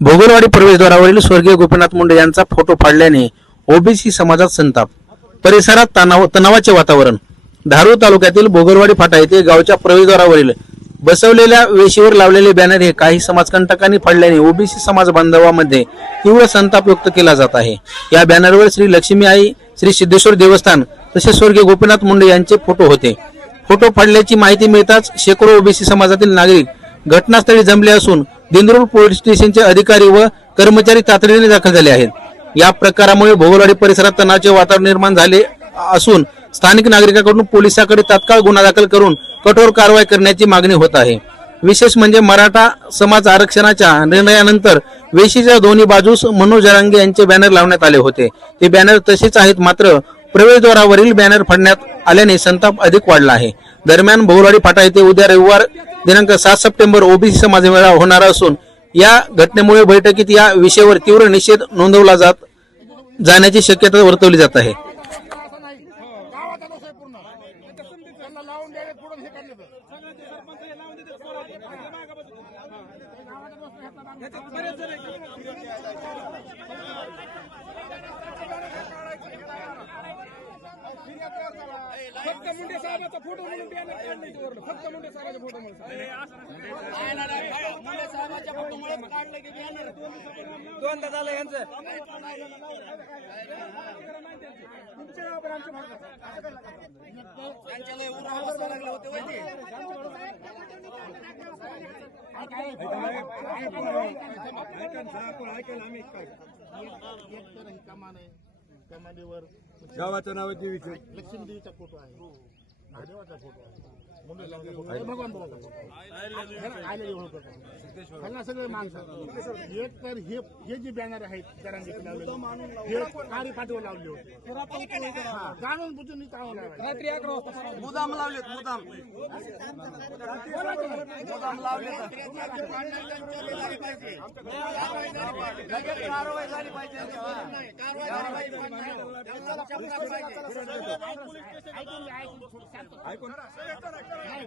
भोगलवाडी प्रवेशद्वारावरील स्वर्गीय गोपीनाथ मुंडे यांचा photo फाडल्याने OBC समाजात संताप. परिसरात तणाव तणावाचे वातावरण. धारूर तालुक्यातील भोगलवाडी फाटा येथे गावच्या प्रवेशद्वारावरील बसवलेल्या वेशीवर लावलेले बॅनर हे काही समाजकंटकांनी फाडल्याने ओबीसी समाज बांधवामध्ये तीव्र संताप व्यक्त केला जात आहे. या बॅनरवर श्री लक्ष्मी आई श्री सिद्धेश्वर देवस्थान तसेच स्वर्गीय गोपीनाथ मुंडे यांचे फोटो होते. फोटो फाडल्याची माहिती मिळताच शेकडो ओबीसी समाजातील नागरिक घटनास्थळी जमले असून दिंदरूर पोलीस स्टेशनचे अधिकारी व कर्मचारी तातडीने दाखल झाले आहेत. या प्रकारामुळे भोगलवाडी परिसरात तणावाचे वातावरण निर्माण झाले असून स्थानिक नागरिकांकडून पोलिसांकडे तात्काळ गुन्हा दाखल करून कठोर कारवाई करण्याची मागणी होत आहे. विशेष म्हणजे मराठा समाज आरक्षणाच्या निर्णयानंतर वेशीच्या दोन्ही बाजूस मनोज जरांगे यांचे बॅनर लावण्यात आले होते. ते बॅनर तसेच आहेत मात्र प्रवेशद्वारावरील बॅनर फाडण्यात आल्याने संताप अधिक वाढला आहे. दरम्यान भोवरवाडी फाटा येथे उद्या रविवार दिनांक सात सप्टेंबर ओबीसी समाज मेळा होणार असून या घटनेमुळे बैठकीत या विषयावर तीव्र निषेध नोंदवला जात जाण्याची शक्यता वर्तवली जात आहे. नाही पूर्ण त्यांना लावून द्यायला पुढे हे काढलं तर. फक्त मुंडे साहेबाचा फोटो म्हणून बॅनर काढले फक्त मुंडे साहेबाचा फोटो म्हणून दोनदा झालं यांचं तुमच्या गावावर आमच्या गावाचं नाव आहे देवीचं लक्ष्मीदेवीचा फोटो आहे महादेवाचा फोटो आहे मुंबई लावलेला फोटो आहे. बाबाचा फोटो आहे. ह्याला सगळे माणसं एक तर हे हे जे बॅनर आहेत करांचे लावलेले हे काळी पाठीवर लावले होते जाणून बुजून इथं रात्री अकरा वाजता मुदाम लावले मुदाम मुदाम लावले लगेच कारवाई झाली पाहिजे नाही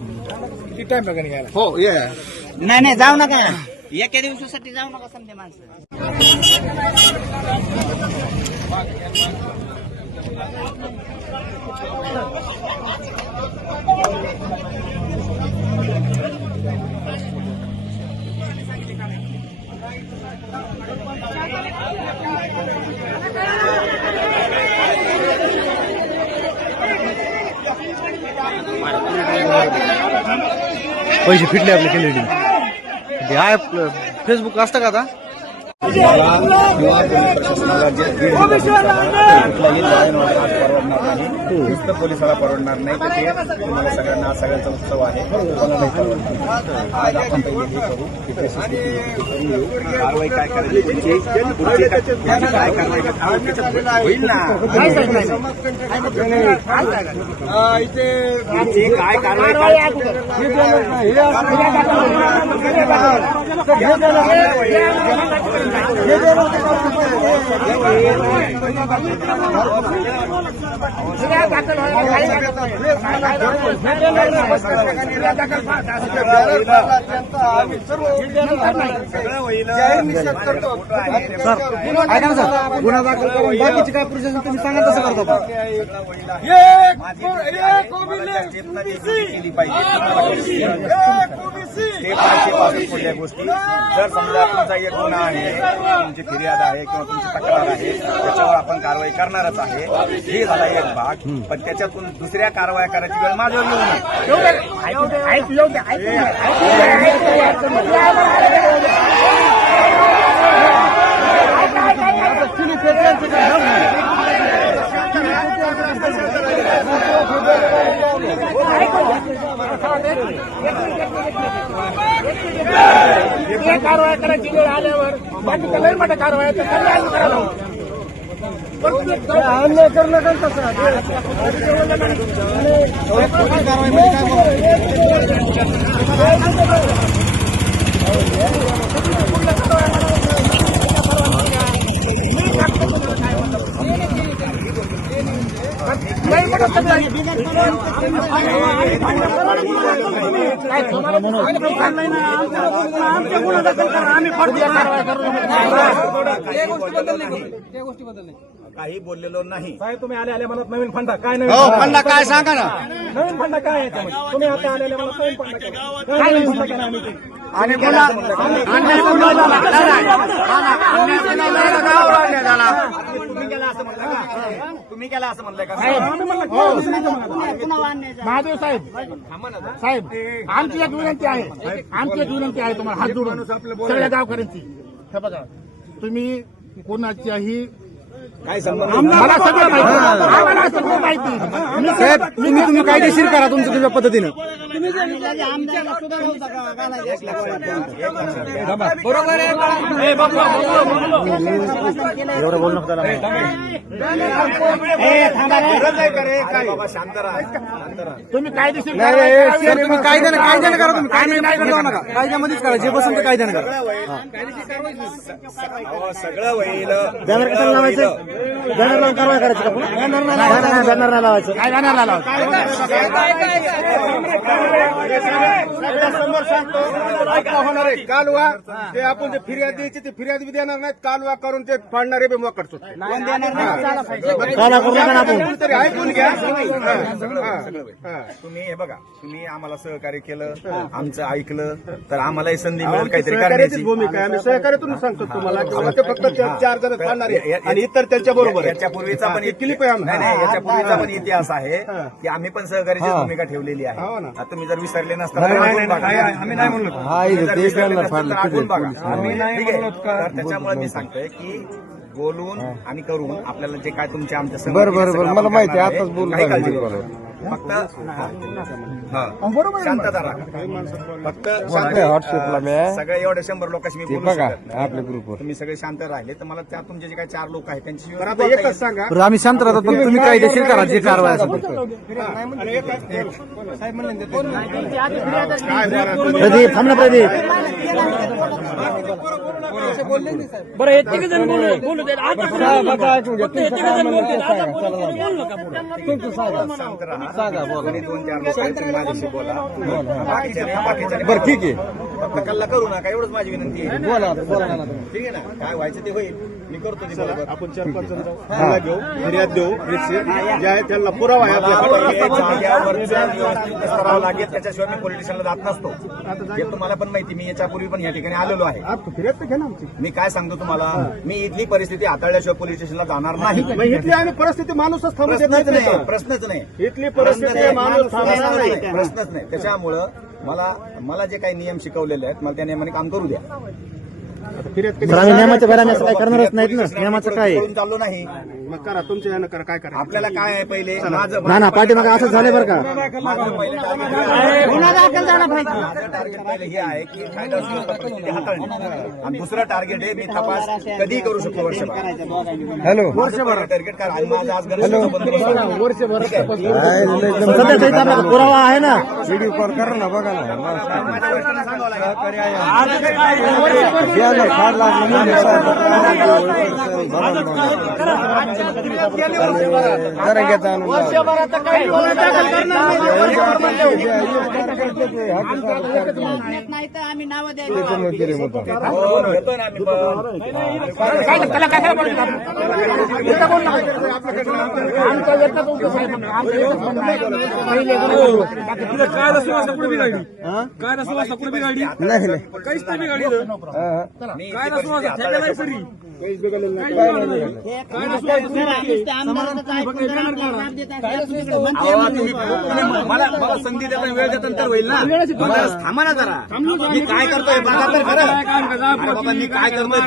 किती टाइम लागेल घ्यायला हो ये. नाही नाही जाऊ नका. एका दिवसासाठी जाऊ नका समजे माणसं. पैसे फिटले आपले केले आहे फेसबुक असतं का आता? मला किंवा पोलीस प्रशासनाला जे परवडणार नाही नुसतं पोलिसाला परवडणार नाही ते तुम्हाला सगळ्यांना सगळ्यांचा उत्सव आहे कोणालाही परवडणार आज आपण पहिले हे करू तिथे कारवाई काय करायची पुढची पुढची काय काय कारवाई होईल ना काय कारवाई. करायची? गुन्हा दाखल ऐका ना सर गुन्हा दाखल करून बाकीची काय प्रोसेस तुम्ही सांगा तसं करतो बा. केली पाहिजे स्टेप बाय पुढल्या गोष्टी जर समजा तुमचा एक गुन्हा आहे तुमची फिर्याद आहे किंवा तुमची तक्रार आहे त्याच्यावर आपण कारवाई करणारच आहे हे झाला एक भाग पण त्याच्यातून दुसऱ्या कारवाया करायची वेळ माझ्यावर येऊ नये येऊ दे. ऐकू दे. ऐकू येऊ दे. ऐकू दे. ऐकू दे. ऐकू दे. हे कारवाया करायची वेळ आल्यावर बाकी लय मोठ्या कारवाया तर सगळ्या आम्ही करायला लावू. पण तुम्ही लई काही बोललेलो नाही. तुम्ही आले आले म्हणत नवीन फंडा. काय नवीन फंडा? काय सांगा ना. नवीन फंडा काय? तुम्ही आता आलेले म्हणत नवीन फंडा काय? नवीन फंडा केला आम्ही? आणि गुन्हा झाला. असं म्हणलं का? तुम्ही केला असं म्हणलंय का? महादेव साहेब. साहेब आमची एक विनंती आहे. आमची एक विनंती आहे तुम्हाला. हात जोडून. सगळ्या गावकऱ्यांची. हे बघा तुम्ही कोणाच्याही काय संबंध? मला सगळं माहिती. आम्हाला सगळं माहिती. मी साहेब तुम्ही तुम्ही कायदेशीर करा तुमचं तुमच्या पद्धतीनं. एवढं बोल नको त्याला आहे काय बाबा शांत राहा तुम्ही कायदेशीर तुम्ही कायद्याने कायद्याने करा तुम्ही आम्ही नाही कायद्याने नका कायद्यामध्येच करा जे बसून ते कायद्याने करा सगळं होईल बॅनर कशाला लावायचं होईल. बॅनर लावून कारवाई करायची का पुन्हा बॅनर नाही बॅनर नाही लावायचं काय जाणार लावायचं समोर सांगतो ऐका होणार आहे कालवा ते आपण जे फिर्याद द्यायची ते फिर्याद बी देणार नाहीत कालवा करून ते फाडणारे बी मोकट सुटते तरी ऐकून घ्या. तुम्ही हे बघा तुम्ही आम्हाला सहकार्य केलं आमचं ऐकलं तर आम्हालाही संधी मिळेल काहीतरी करण्याची. भूमिका आहे. आम्ही सहकार्यातून सांगतो तुम्हाला ते फक्त चार- जण या- आणि इतर त्यांच्या बरोबर आहे. याच्या पूर्वीचा पण हा, क्लिप आहे नाही नाही याच्या पूर्वीचा पण इतिहास आहे. की आम्ही पण सहकार्याची भूमिका ठेवलेली आहे. हो तुम्ही जर विसरले नसता तर. आम्ही नाही म्हणलो त्याच्यामुळे मी सांगतोय की बोलून आणि करून आपल्याला जे काय तुमच्या आमच्यासमोर बरं, बरं, सगळं बरं. आपण मला माहिती आताच बोलू फक्त हा. शांतता राहा फक्त व्हॉट्सअपला मी सगळ्या एवढ्या शंभर लोकांशी मी बोलू बघा शकत नाही. आपल्या ग्रुपवर तुम्ही सगळे शांत राहिले तर मला त्या तुमचे जे काही चार लोक आहेत त्यांची तर आता एकच सांगा. बरं आम्ही शांत राहतो. पण तुम्ही कायदेशीर करा जे कारवाई असेल ते. आणि एक- एक- प्रदीप. बरं हे तिघ जण बोलू बोलू दे. आता फक्त हे तिघ जण बोलतील आता बोलू बोलू. नका पुढे कोणी दोन चार लोक आहेत तुम्ही माझ्याशी बोला. बाकीचे नाही, बाकीचे नाही. बरं ठीक आहे. फक्त कल्ला करू नका एवढंच माझी विनंती आहे. बोला बोला ना तुम्ही. ठीक आहे ना? काय व्हायचं ते होईल. मी करतो ते बरोबर. आपण चार पाच जण जाऊ. त्याला घेऊ फिर्याद देऊ रितसर. जे आहे त्यांना पुरावा आहे आपल्याकडे करावं लागेल त्याच्याशिवाय मी पोलीस स्टेशनला जात नसतो. हे तुम्हाला पण माहिती मी याच्यापूर्वी पण या ठिकाणी आलेलो आहे. आप फिर्याद तर घ्या ना आमची. मी काय सांगतो तुम्हाला मी इथली परिस्थिती हाताळल्याशिवाय पोलीस स्टेशनला जाणार नाही. मग इथली आम्ही परिस्थिती माणूसच थांबू देत प्रश्नच नाही. नाही प्रश्नच नाही. इथली परिस्थिती माणूस थांबणार नाही. प्रश्नच नाही. त्याच्यामुळं मला मला जे काही नियम शिकवलेले आहेत मला त्या नियमाने काम करू द्या. फिर्याद कधी नियमाच्या बाहेर असं काय करणारच नाहीत ना. नियमाचं काय आहे? चाललो नाही. मग करा तुमच्या यानं करा काय करा? आपल्याला काय आहे पहिले? माझं ना ना पाठीमागे असं झालंय बरं का? माझं पहिलं हे आहे. गुन्हा दाखल झाला पाहिजे. माझं टार्गेट पहिलं हे आहे की कायदा सुव्यवस्था परिस्थिती हाताळणे आणि दुसरं टार्गेट आहे मी तपास कधी करू शकतो वर्षभर. हॅलो. वर्षभर टार्गेट करा. आणि माझा आज गणेश बंदोबस्त आहे. वर्षभर? सध्या आपला पुरावा आहे ना. व्हिडिओ कॉल करा ना बघा ना. माझ्या गोष्टींना सांगावं लागेल. नाही तर आम्ही नावं हो. काय गुन्हे बाकी तिला काय सुवासना कुठे बिघडली काय नाही नाही अहो, तुम्ही- तुम्ही मला मला संधी देता वेळ देता तर होईल ना मला थांबा ना जरा मी काय करतोय बघा तर खरं अरे बाबा मी काय करतोय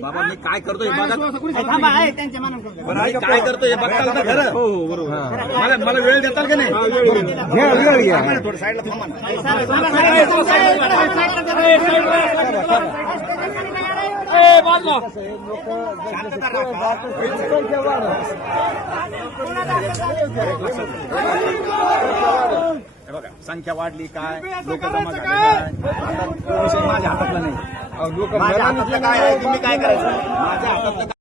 बाबा मी काय करतोय बघा बरं, मी काय करतोय हे बघताल तर खरं हो बरोबर मला मला वेळ देताल का नाही घ्या वेळ घ्या थांबा ना, थोडं साईडला थांबा ना बाजूला. हे बघा संख्या वाढली काय? लोक जमा झाले काय? आता तो विषय माझ्या हातातला नाही. माझ्या हातातलं काय आहे? तुम्ही काय करायचं? माझ्या हातातलं